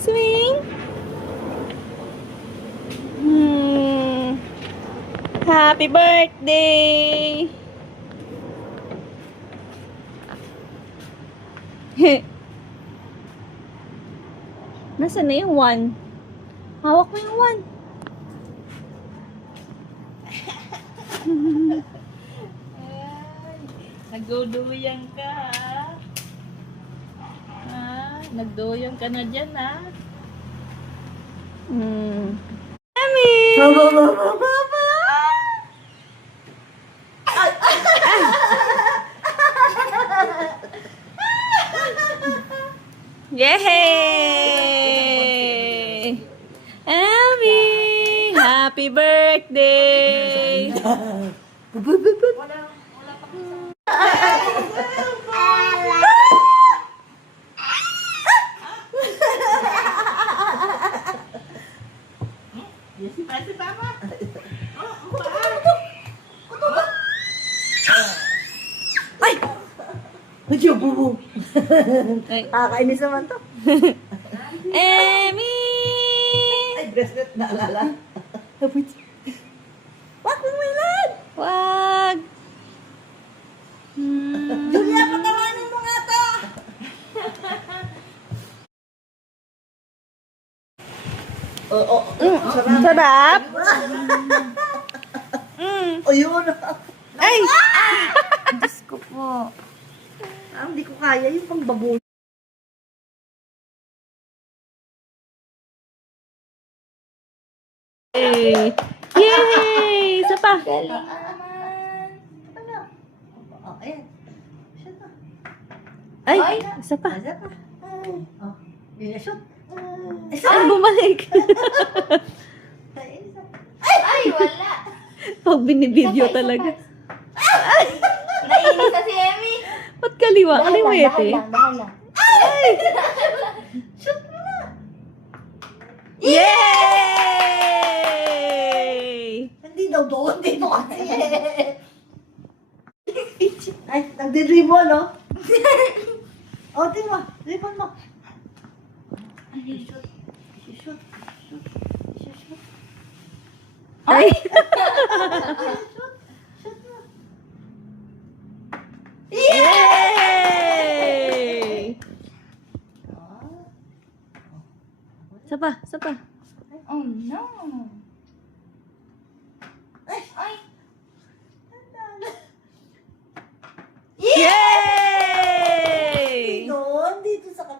Swing. Happy birthday. Nasaan na yung one? Hawak mo yung one. Nagduduyang ka, ha? Nagduyang ka na dyan, ha? Mami! Yay! Amy! Happy birthday! Medyo bubu. Ay. Kakainis naman to. Amy! Ay, bracelet, naalala. Wag mo ilan! Wag! Julia, patawanin mo nga to! Oo. Sarap! O yun. Ay! Diyos ko po. Hindi ko kaya yung pangbaboy. Yay! Yay! Isa pa! Ano? Oh, ayan. Shoot na. Ay! Isa pa! Ayan pa. Oh, yun na shoot. Ay, bumalik! Ay, wala. Pag binibideo talaga. Nainis na si Emmy. Ba't kaliwa? Kaliwete. Dahil lang. Shoot mo na. Yay! Hindi daw doon. Dito kasi. Ay, nagdi-dribble, no? O, tingnan mo. Dribble mo. Shoot. Shoot. Shoot. Shoot. Ay! Shoot. Shoot mo. Yay! Isa pa, isa pa. Oh no. Ay. Yay!